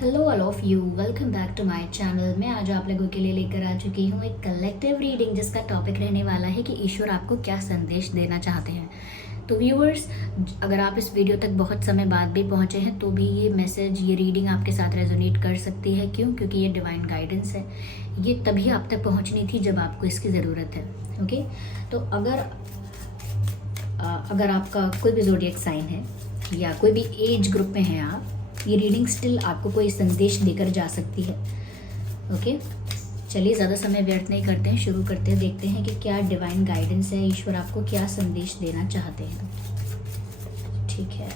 Hello all of you, welcome back to my channel. मैं आज आप लोगों के लिए लेकर आ चुकी हूँ एक कलेक्टिव रीडिंग जिसका टॉपिक रहने वाला है कि ईश्वर आपको क्या संदेश देना चाहते हैं। तो व्यूअर्स, अगर आप इस वीडियो तक बहुत समय बाद भी पहुँचे हैं तो भी ये मैसेज, ये रीडिंग आपके साथ रेजोनेट कर सकती है। क्यों? क्योंकि ये डिवाइन गाइडेंस है। ये तभी आप तक पहुँचनी थी जब आपको इसकी ज़रूरत है। ओके, तो अगर आपका कोई भी ज़ोडिएक साइन है या कोई भी एज ग्रुप में है आप, ये रीडिंग स्टिल आपको कोई संदेश देकर जा सकती है। ओके, चलिए ज़्यादा समय व्यर्थ नहीं करते हैं, शुरू करते हैं। देखते हैं कि क्या डिवाइन गाइडेंस है, ईश्वर आपको क्या संदेश देना चाहते हैं। ठीक है,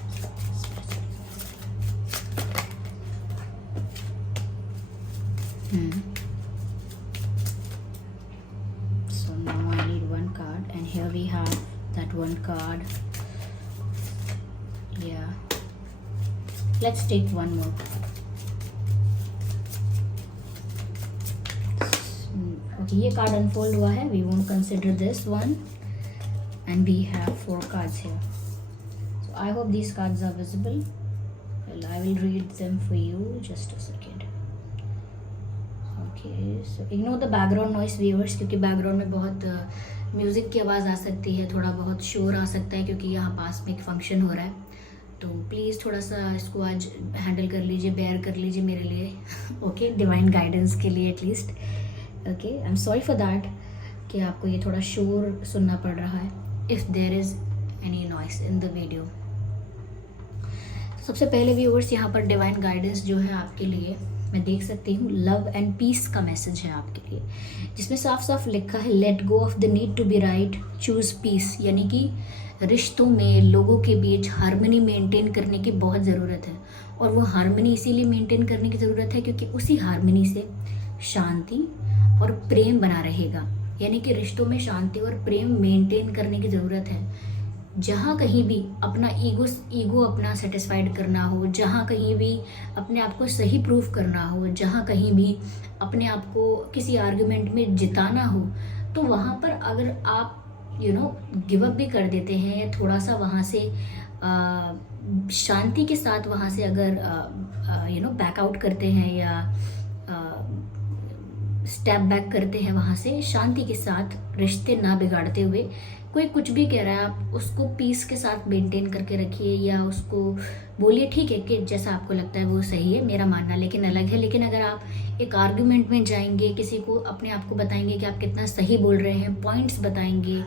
so now I need one card and here we have that one card. Yeah, let's take one more. Okay, ये कार्ड अनफोल्ड हुआ है, we won't consider this one and we have 4 cards here. So I hope these cards are visible. Well, I will read them for you. Just a second. Okay, so ignore the background noise viewers, क्योंकि background में बहुत music की आवाज़ आ सकती है, थोड़ा बहुत शोर आ सकता है क्योंकि यहाँ पास में एक फंक्शन हो रहा है। तो प्लीज़ थोड़ा सा इसको आज हैंडल कर लीजिए, बेयर कर लीजिए मेरे लिए। ओके, डिवाइन गाइडेंस के लिए at least. Okay, I am sorry for that कि आपको ये थोड़ा शोर सुनना पड़ रहा है, if there is any noise in the video. सबसे पहले व्यूअर्स, यहाँ पर डिवाइन गाइडेंस जो है आपके लिए मैं देख सकती हूँ लव एंड पीस का मैसेज है आपके लिए, जिसमें साफ साफ लिखा है let go of the need to be right, choose peace. यानी कि रिश्तों में लोगों के बीच हार्मनी मेंटेन करने की बहुत ज़रूरत है। और वो हार्मनी इसीलिए मेंटेन करने की ज़रूरत है क्योंकि उसी हार्मनी से शांति और प्रेम बना रहेगा। यानी कि रिश्तों में शांति और प्रेम मेंटेन करने की ज़रूरत है। जहाँ कहीं भी अपना ईगो अपना सेटिस्फाइड करना हो, जहाँ कहीं भी अपने आप को सही प्रूफ करना हो, जहाँ कहीं भी अपने आप को किसी आर्गुमेंट में जिताना हो, तो वहाँ पर अगर आप गिव अप भी कर देते हैं, थोड़ा सा वहाँ से शांति के साथ वहाँ से अगर बैक आउट करते हैं या स्टेप बैक करते हैं वहाँ से शांति के साथ, रिश्ते ना बिगाड़ते हुए, कोई कुछ भी कह रहा है आप उसको पीस के साथ मेंटेन करके रखिए या उसको बोलिए ठीक है कि जैसा आपको लगता है वो सही है, मेरा मानना लेकिन अलग है। लेकिन अगर आप एक आर्गुमेंट में जाएंगे, किसी को अपने आप को बताएंगे कि आप कितना सही बोल रहे हैं, पॉइंट्स बताएंगे,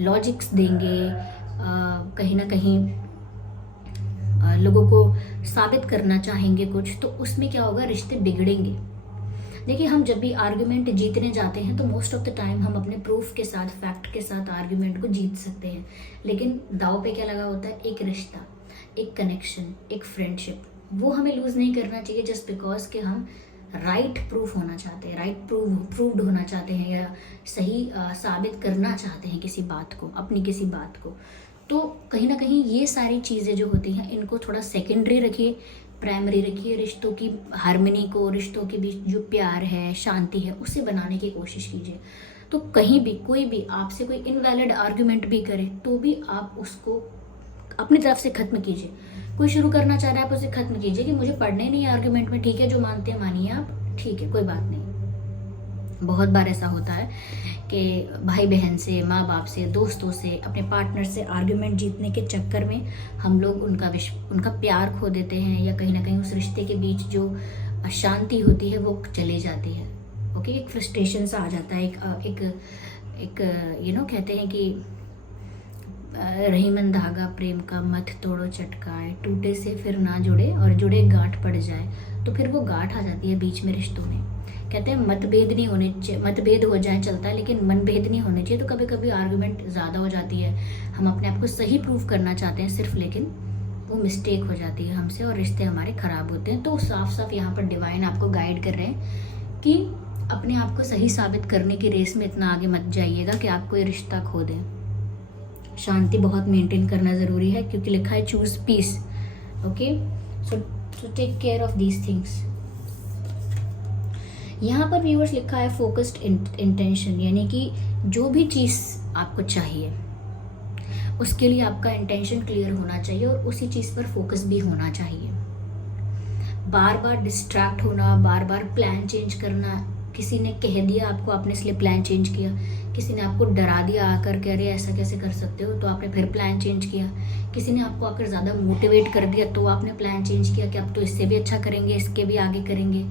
लॉजिक्स देंगे, कहीं ना कहीं लोगों को साबित करना चाहेंगे कुछ, तो उसमें क्या होगा, रिश्ते बिगड़ेंगे। देखिए, हम जब भी आर्गुमेंट जीतने जाते हैं तो मोस्ट ऑफ द टाइम हम अपने प्रूफ के साथ, फैक्ट के साथ आर्गुमेंट को जीत सकते हैं। लेकिन दाव पे क्या लगा होता है, एक रिश्ता, एक कनेक्शन, एक फ्रेंडशिप, वो हमें लूज़ नहीं करना चाहिए जस्ट बिकॉज कि हम राइट प्रूफ होना चाहते हैं, राइट प्रूव्ड होना चाहते हैं या सही साबित करना चाहते हैं किसी बात को, अपनी किसी बात को। तो कहीं ना कहीं ये सारी चीज़ें जो होती हैं इनको थोड़ा सेकेंडरी रखिए, प्राइमरी रखिए। रिश्तों की हार्मनी को, रिश्तों के बीच जो प्यार है, शांति है, उसे बनाने की कोशिश कीजिए। तो कहीं भी कोई भी आपसे कोई इनवैलिड आर्गुमेंट भी करे तो भी आप उसको अपनी तरफ से ख़त्म कीजिए। कोई शुरू करना चाह रहा है, आप उसे ख़त्म कीजिए कि मुझे पढ़ने नहीं है आर्गुमेंट में, ठीक है, जो मानते हैं मानिए आप, ठीक है, कोई बात नहीं। बहुत बार ऐसा होता है कि भाई बहन से, माँ बाप से, दोस्तों से, अपने पार्टनर से आर्गुमेंट जीतने के चक्कर में हम लोग उनका प्यार खो देते हैं या कहीं ना कहीं उस रिश्ते के बीच जो शांति होती है वो चली जाती है। ओके, एक फ्रस्ट्रेशन सा आ जाता है, एक कहते हैं कि रहीमन धागा प्रेम का मत तोड़ो चटकाए, टूटे से फिर ना जुड़े और जुड़े गांठ पड़ जाए। तो फिर वो गांठ आ जाती है बीच में रिश्तों में। कहते हैं मतभेद नहीं होने चाहिए, मतभेद हो जाए चलता है लेकिन मनभेद नहीं होने चाहिए। तो कभी कभी आर्गुमेंट ज़्यादा हो जाती है, हम अपने आप को सही प्रूव करना चाहते हैं सिर्फ, लेकिन वो मिस्टेक हो जाती है हमसे और रिश्ते हमारे ख़राब होते हैं। तो साफ साफ यहाँ पर डिवाइन आपको गाइड कर रहे हैं कि अपने आप को सही साबित करने की रेस में इतना आगे मत जाइएगा कि आप कोई रिश्ता खो दें। शांति बहुत मेंटेन करना ज़रूरी है क्योंकि लिखा है choose peace. Okay, so take care of these things. यहाँ पर व्यूअर्स लिखा है फोकस्ड इंटेंशन, यानी कि जो भी चीज़ आपको चाहिए उसके लिए आपका इंटेंशन क्लियर होना चाहिए और उसी चीज़ पर फोकस भी होना चाहिए। बार बार डिस्ट्रैक्ट होना, बार बार प्लान चेंज करना, किसी ने कह दिया आपको, आपने इसलिए प्लान चेंज किया, किसी ने आपको डरा दिया आकर के अरे ऐसा कैसे कर सकते हो, तो आपने फिर प्लान चेंज किया, किसी ने आपको आकर ज़्यादा मोटिवेट कर दिया तो आपने प्लान चेंज किया कि आप तो इससे भी अच्छा करेंगे, इसके भी आगे करेंगे।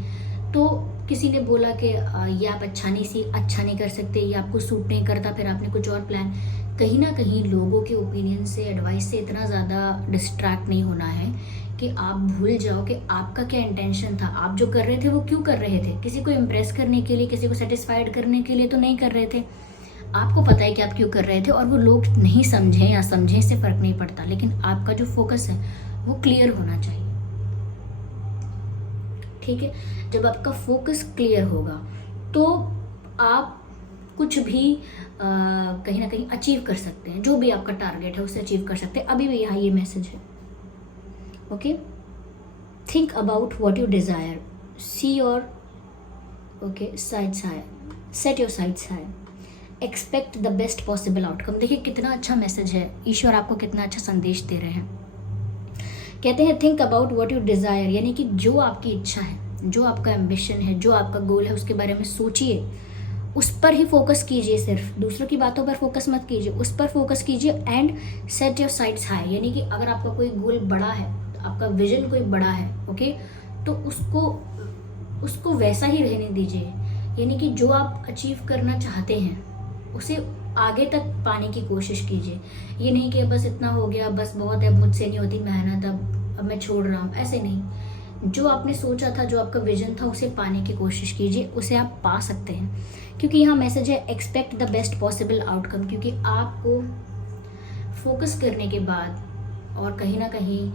तो किसी ने बोला कि ये आप अच्छा नहीं कर सकते, ये आपको सूट नहीं करता, फिर आपने कुछ और प्लान। कहीं ना कहीं लोगों के ओपिनियन से, एडवाइस से इतना ज़्यादा डिस्ट्रैक्ट नहीं होना है कि आप भूल जाओ कि आपका क्या इंटेंशन था, आप जो कर रहे थे वो क्यों कर रहे थे। किसी को इम्प्रेस करने के लिए, किसी को सेटिस्फाइड करने के लिए तो नहीं कर रहे थे, आपको पता है कि आप क्यों कर रहे थे। और वो लोग नहीं समझें या समझें, इससे फ़र्क नहीं पड़ता, लेकिन आपका जो फोकस है वो क्लियर होना चाहिए। ठीक है, जब आपका फोकस क्लियर होगा तो आप कुछ भी कहीं ना कहीं अचीव कर सकते हैं, जो भी आपका टारगेट है उसे अचीव कर सकते हैं। अभी भी यहाँ ये मैसेज है, okay, think about what you desire, see your sites high, set your sites high, expect the best possible outcome. देखिए कितना अच्छा मैसेज है, ईश्वर आपको कितना अच्छा संदेश दे रहे हैं। कहते हैं think about what you desire, यानी कि जो आपकी इच्छा है, जो आपका एम्बिशन है, जो आपका गोल है, उसके बारे में सोचिए, उस पर ही फोकस कीजिए, सिर्फ दूसरों की बातों पर फोकस मत कीजिए, उस पर फोकस कीजिए। And set your sites high, यानी कि अगर आपका कोई गोल बड़ा है, आपका विजन कोई बड़ा है, ओके, तो उसको वैसा ही रहने दीजिए। यानी कि जो आप अचीव करना चाहते हैं उसे आगे तक पाने की कोशिश कीजिए। ये नहीं कि बस इतना हो गया, बस बहुत है, मुझसे नहीं होती मेहनत, अब मैं छोड़ रहा हूँ, ऐसे नहीं। जो आपने सोचा था, जो आपका विजन था, उसे पाने की कोशिश कीजिए, उसे आप पा सकते हैं। क्योंकि यहाँ मैसेज है expect the best possible outcome, क्योंकि आपको फोकस करने के बाद और कहीं ना कहीं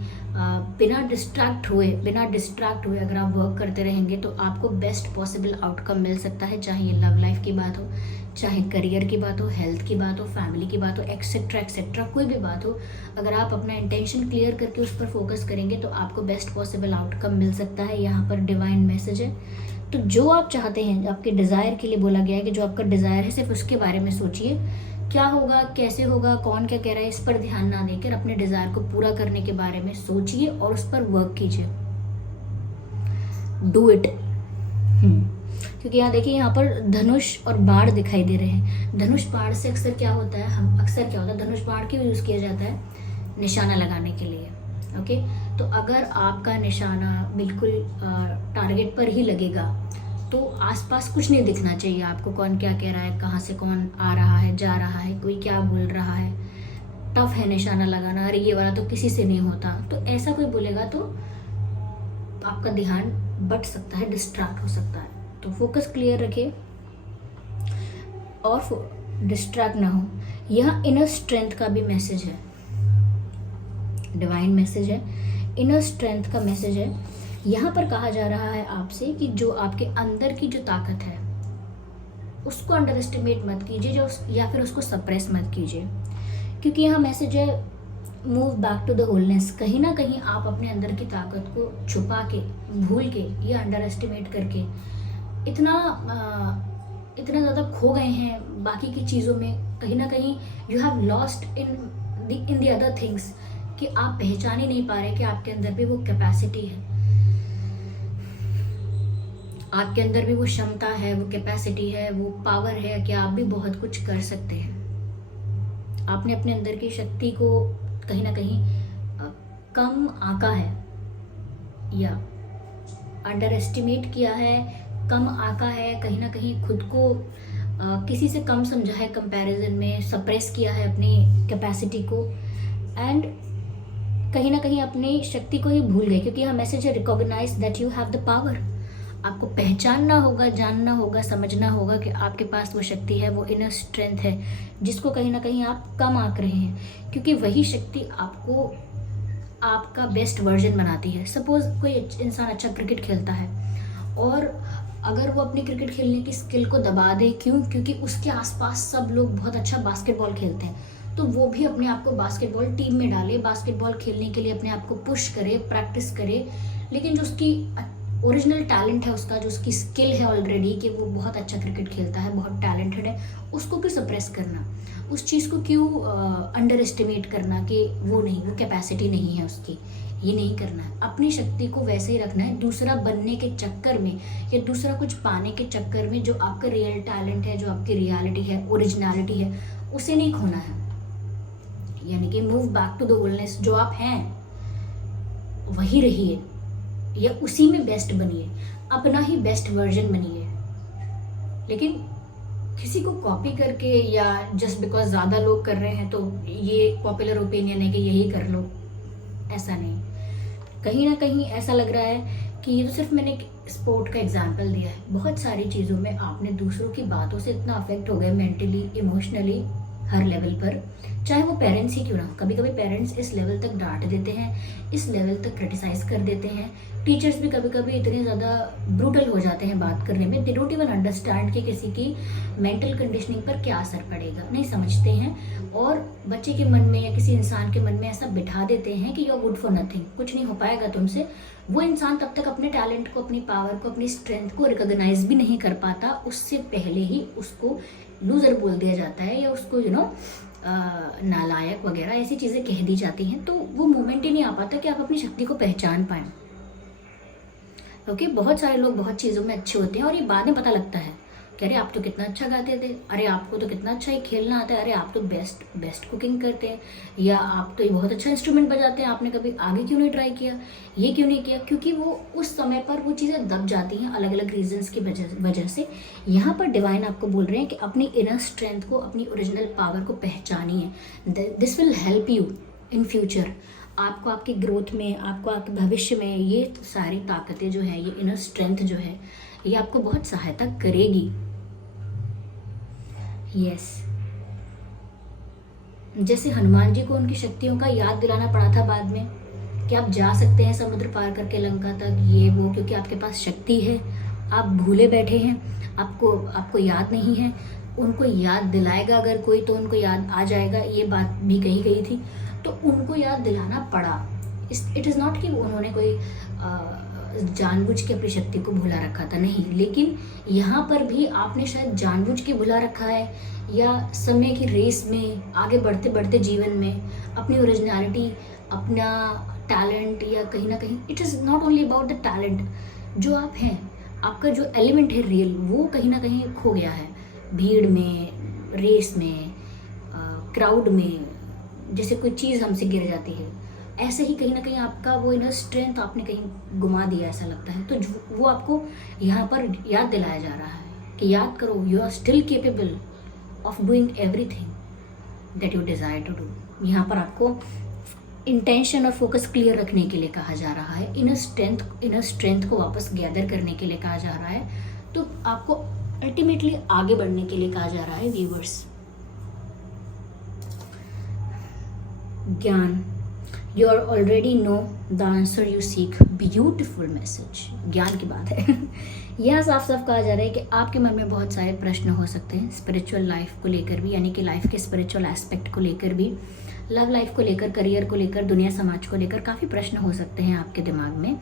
बिना डिस्ट्रैक्ट हुए अगर आप वर्क करते रहेंगे तो आपको बेस्ट पॉसिबल आउटकम मिल सकता है। चाहे ये लव लाइफ की बात हो, चाहे करियर की बात हो, हेल्थ की बात हो, फैमिली की बात हो, एक्सेट्रा कोई भी बात हो, अगर आप अपना इंटेंशन क्लियर करके उस पर फोकस करेंगे तो आपको बेस्ट पॉसिबल आउटकम मिल सकता है। यहाँ पर डिवाइन मैसेज है। तो जो आप चाहते हैं, आपके डिज़ायर के लिए बोला गया है कि जो आपका डिज़ायर है सिर्फ उसके बारे में सोचिए, क्या होगा, कैसे होगा, कौन क्या कह रहा है, इस पर ध्यान ना देकर अपने डिज़ायर को पूरा करने के बारे में सोचिए और उस पर वर्क कीजिए। Do it. क्योंकि यहाँ देखिए, यहाँ पर धनुष और बाण दिखाई दे रहे हैं। धनुष बाण से अक्सर क्या होता है, धनुष बाण क्यों यूज़ किया जाता है, निशाना लगाने के लिए, ओके। तो अगर आपका निशाना बिल्कुल टारगेट पर ही लगेगा तो आसपास कुछ नहीं दिखना चाहिए आपको, कौन क्या कह रहा है, कहाँ से कौन आ रहा है, जा रहा है, कोई क्या बोल रहा है, टफ है निशाना लगाना, अरे ये वाला तो किसी से नहीं होता, तो ऐसा कोई बोलेगा तो आपका ध्यान बट सकता है, डिस्ट्रैक्ट हो सकता है। तो फोकस क्लियर रखिए और डिस्ट्रैक्ट ना हो। यहाँ इनर स्ट्रेंथ का भी मैसेज है, डिवाइन मैसेज है, इनर स्ट्रेंथ का मैसेज है। यहाँ पर कहा जा रहा है आपसे कि जो आपके अंदर की जो ताकत है उसको अंडर एस्टिमेट मत कीजिए, या फिर उसको सप्रेस मत कीजिए। क्योंकि यहाँ मैसेज है move back to the wholeness. कहीं ना कहीं आप अपने अंदर की ताकत को छुपा के, भूल के, या अंडर एस्टिमेट करके इतना ज़्यादा खो गए हैं बाकी की चीज़ों में, कहीं ना कहीं you have lost in the other things, कि आप पहचान ही नहीं पा रहे कि आपके अंदर भी वो कैपेसिटी है, आपके अंदर भी वो क्षमता है, वो कैपेसिटी है, वो पावर है कि आप भी बहुत कुछ कर सकते हैं। आपने अपने अंदर की शक्ति को कहीं ना कहीं कम आंका है या अंडर एस्टिमेट किया है, कम आंका है, कहीं ना कहीं खुद को किसी से कम समझा है कंपैरिजन में, सप्रेस किया है अपनी कैपेसिटी को, एंड कहीं ना कहीं अपनी शक्ति को ही भूल गए। क्योंकि यहाँ मैसेज है recognise that you have the power. आपको पहचानना होगा, जानना होगा, समझना होगा कि आपके पास वो शक्ति है, वो इनर स्ट्रेंथ है, जिसको कहीं ना कहीं आप कम आंक रहे हैं। क्योंकि वही शक्ति आपको आपका बेस्ट वर्जन बनाती है। सपोज कोई इंसान अच्छा क्रिकेट खेलता है और अगर वो अपनी क्रिकेट खेलने की स्किल को दबा दे, क्योंकि उसके आसपास सब लोग बहुत अच्छा बास्केटबॉल खेलते हैं, तो वो भी अपने आप को बास्केटबॉल टीम में डाले, बास्केटबॉल खेलने के लिए अपने आप को पुश करे, प्रैक्टिस करे, लेकिन जो उसकी ओरिजिनल टैलेंट है, उसका जो उसकी स्किल है ऑलरेडी कि वो बहुत अच्छा क्रिकेट खेलता है, बहुत टैलेंटेड है, उसको क्यों सप्रेस करना, उस चीज़ को क्यों अंडर एस्टिमेट करना कि वो नहीं, वो कैपेसिटी नहीं है उसकी। ये नहीं करना है। अपनी शक्ति को वैसे ही रखना है। दूसरा बनने के चक्कर में या दूसरा कुछ पाने के चक्कर में जो आपका रियल टैलेंट है, जो आपकी रियलिटी है, ओरिजिनलिटी है, उसे नहीं खोना है। यानी कि move back to the oldness. जो आप हैं वही रहिए या उसी में बेस्ट बनिए, अपना ही बेस्ट वर्जन बनिए। लेकिन किसी को कॉपी करके या जस्ट बिकॉज ज़्यादा लोग कर रहे हैं तो ये पॉपुलर ओपिनियन है कि यही कर लो, ऐसा नहीं। कहीं ना कहीं ऐसा लग रहा है कि ये तो सिर्फ मैंने एक स्पोर्ट का एग्जाम्पल दिया है। बहुत सारी चीज़ों में आपने दूसरों की बातों से इतना अफेक्ट हो गए मेंटली, इमोशनली, हर लेवल पर, चाहे वो पेरेंट्स ही क्यों ना। कभी कभी पेरेंट्स इस लेवल तक डांट देते हैं, इस लेवल तक क्रिटिसाइज कर देते हैं। टीचर्स भी कभी कभी इतने ज़्यादा ब्रूटल हो जाते हैं बात करने में। दे डोंट इवन अंडरस्टैंड कि किसी की मेंटल कंडीशनिंग पर क्या असर पड़ेगा, नहीं समझते हैं। और बच्चे के मन में या किसी इंसान के मन में ऐसा बिठा देते हैं कि you are good for nothing, कुछ नहीं हो पाएगा तुमसे। वो इंसान तब तक अपने टैलेंट को, अपनी पावर को, अपनी स्ट्रेंथ को रिकॉग्नाइज भी नहीं कर पाता, उससे पहले ही उसको लूजर बोल दिया जाता है या उसको नालायक वगैरह ऐसी चीज़ें कह दी जाती हैं। तो वो मोमेंट ही नहीं आ पाता कि आप अपनी शक्ति को पहचान पाएं। ओके, बहुत सारे लोग बहुत चीज़ों में अच्छे होते हैं और ये बाद में पता लगता है कि अरे आप तो कितना अच्छा गाते थे, अरे आपको तो कितना अच्छा ही खेलना आता है, अरे आप तो बेस्ट कुकिंग करते हैं, या आप तो ये बहुत अच्छा इंस्ट्रूमेंट बजाते हैं, आपने कभी आगे क्यों नहीं ट्राई किया, ये क्यों नहीं किया। क्योंकि वो उस समय पर वो चीज़ें दब जाती हैं अलग अलग रीजंस की वजह से। यहाँ पर डिवाइन आपको बोल रहे हैं कि अपनी इनर स्ट्रेंथ को, अपनी ओरिजिनल पावर को पहचानिए। This will help you in future. आपको आपकी ग्रोथ में, आपको आपके भविष्य में ये सारी ताकतें जो है, ये इनर स्ट्रेंथ जो है, ये आपको बहुत सहायता करेगी। यस, जैसे हनुमान जी को उनकी शक्तियों का याद दिलाना पड़ा था बाद में कि आप जा सकते हैं समुद्र पार करके लंका तक, ये वो, क्योंकि आपके पास शक्ति है। आप भूले बैठे हैं, आपको याद नहीं है। उनको याद दिलाएगा अगर कोई तो उनको याद आ जाएगा, ये बात भी कही गई थी। तो उनको याद दिलाना पड़ा। इट इज़ नॉट कि उन्होंने कोई जानबूझ के अपनी शक्ति को भुला रखा था, नहीं। लेकिन यहाँ पर भी आपने शायद जानबूझ के भुला रखा है, या समय की रेस में आगे बढ़ते बढ़ते जीवन में अपनी ओरिजिनलिटी, अपना टैलेंट, या कहीं ना कहीं it is not only about the talent. जो आप हैं, आपका जो एलिमेंट है रियल, वो कहीं ना कहीं खो गया है भीड़ में, रेस में, क्राउड में। जैसे कोई चीज़ हमसे गिर जाती है, ऐसे ही कहीं ना कहीं आपका वो इनर स्ट्रेंथ आपने कहीं गुमा दिया, ऐसा लगता है। तो वो आपको यहाँ पर याद दिलाया जा रहा है कि याद करो, you are still capable of doing everything that you desire to do. यहाँ पर आपको इंटेंशन और फोकस क्लियर रखने के लिए कहा जा रहा है, इनर स्ट्रेंथ को वापस गैदर करने के लिए कहा जा रहा है। तो आपको अल्टीमेटली आगे बढ़ने के लिए कहा जा रहा है व्यूअर्स। ज्ञान, you are already know the answer you seek. Beautiful message, ज्ञान की बात है। यह साफ साफ कहा जा रहा है कि आपके मन में बहुत सारे प्रश्न हो सकते हैं स्पिरिचुअल लाइफ को लेकर भी, यानी कि लाइफ के स्पिरिचुअल एस्पेक्ट को लेकर भी, लव लाइफ को लेकर, करियर को लेकर, दुनिया समाज को लेकर काफ़ी प्रश्न हो सकते हैं आपके दिमाग में।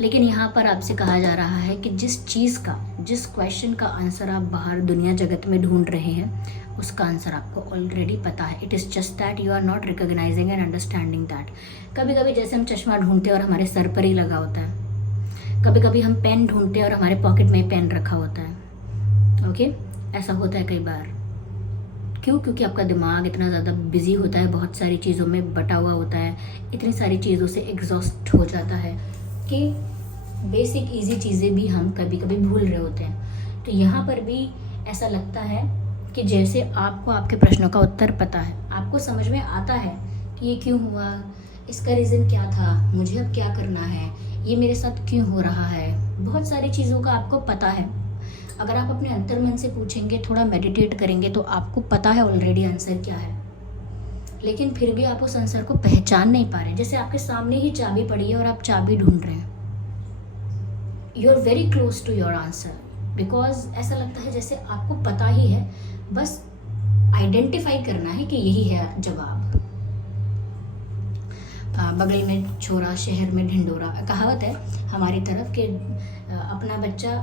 लेकिन यहाँ पर आपसे कहा जा रहा है कि जिस क्वेश्चन का आंसर आप बाहर दुनिया जगत में ढूंढ रहे हैं, उसका आंसर आपको ऑलरेडी पता है। It is just that you are not recognising and understanding that. कभी कभी जैसे हम चश्मा ढूंढते हैं और हमारे सर पर ही लगा होता है, कभी कभी हम पेन ढूंढते हैं और हमारे पॉकेट में पेन रखा होता है। ओके, ऐसा होता है कई बार। क्यों? क्योंकि आपका दिमाग इतना ज़्यादा बिजी होता है, बहुत सारी चीज़ों में बटा हुआ होता है, इतनी सारी चीज़ों से एग्जॉस्ट हो जाता है कि बेसिक इजी चीज़ें भी हम कभी कभी भूल रहे होते हैं। तो यहाँ पर भी ऐसा लगता है कि जैसे आपको आपके प्रश्नों का उत्तर पता है, आपको समझ में आता है कि ये क्यों हुआ, इसका रीज़न क्या था, मुझे अब क्या करना है, ये मेरे साथ क्यों हो रहा है। बहुत सारी चीज़ों का आपको पता है। अगर आप अपने अंतर्मन से पूछेंगे, थोड़ा मेडिटेट करेंगे, तो आपको पता है ऑलरेडी आंसर क्या है। लेकिन फिर भी आप उस आंसर को पहचान नहीं पा रहे। जैसे आपके सामने ही चाबी पड़ी है और आप चाबी ढूंढ रहे हैं, you are very close to your answer, because ऐसा लगता है जैसे आपको पता ही है, बस आइडेंटिफाई करना है कि यही है जवाब। बगल में छोरा शहर में ढिंडोरा, कहावत है हमारी तरफ कि अपना बच्चा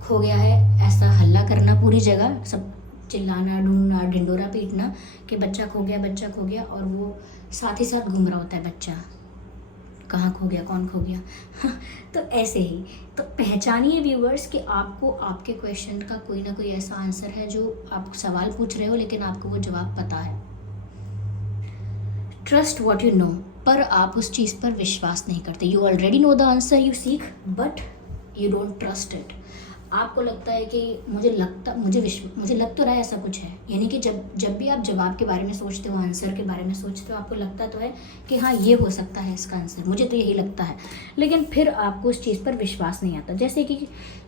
खो गया है, ऐसा हल्ला करना पूरी जगह, सब चिल्लाना, ढूंढना, ढिंडोरा पीटना कि बच्चा खो गया, और वो साथ ही साथ घूम रहा होता है बच्चा। कहाँ खो गया, कौन खो गया। तो ऐसे ही तो पहचानिए व्यूवर्स कि आपको आपके क्वेश्चन का कोई ना कोई ऐसा आंसर है जो आप सवाल पूछ रहे हो लेकिन आपको वो जवाब पता है। ट्रस्ट वॉट यू नो, पर आप उस चीज़ पर विश्वास नहीं करते। You already know the answer you seek but you don't trust it. आपको लगता है कि मुझे लग तो रहा है ऐसा कुछ है, यानी कि जब भी आप जवाब के बारे में सोचते हो, आंसर के बारे में सोचते हो, आपको लगता तो है कि हाँ ये हो सकता है इसका आंसर, मुझे तो यही लगता है, लेकिन फिर आपको उस चीज़ पर विश्वास नहीं आता। जैसे कि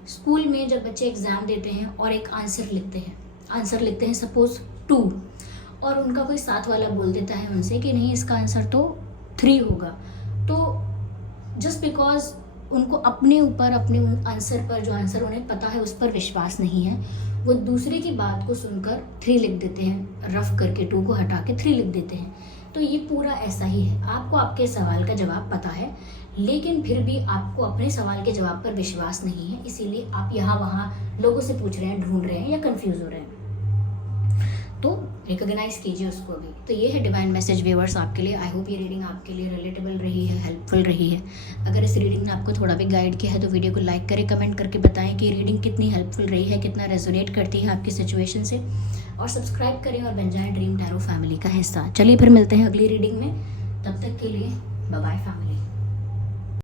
स्कूल में जब बच्चे एग्ज़ाम देते हैं और एक आंसर लिखते हैं सपोज 2, और उनका कोई साथ वाला बोल देता है उनसे कि नहीं इसका आंसर तो 3 होगा, तो जस्ट बिकॉज उनको अपने ऊपर, अपने आंसर पर, जो आंसर उन्हें पता है उस पर विश्वास नहीं है, वो दूसरे की बात को सुनकर 3 लिख देते हैं, रफ करके 2 को हटा के 3 लिख देते हैं। तो ये पूरा ऐसा ही है। आपको आपके सवाल का जवाब पता है लेकिन फिर भी आपको अपने सवाल के जवाब पर विश्वास नहीं है, इसीलिए आप यहाँ वहाँ लोगों से पूछ रहे हैं, ढूंढ रहे हैं या कंफ्यूज हो रहे हैं। तो रिकॉग्नाइज कीजिए उसको भी। तो ये है डिवाइन मैसेज व्यूअर्स आपके लिए। आई होप ये रीडिंग आपके लिए रिलेटेबल रही है, हेल्पफुल रही है। अगर इस रीडिंग ने आपको थोड़ा भी गाइड किया है तो वीडियो को लाइक करें, कमेंट करके बताएं कि रीडिंग कितनी हेल्पफुल रही है, कितना रेजोनेट करती है आपकी सिचुएशन से, और सब्सक्राइब करें और बन जाएं ड्रीम टैरो फैमिली का हिस्सा। चलिए फिर मिलते हैं अगली रीडिंग में, तब तक के लिए बाय बाय फैमिली।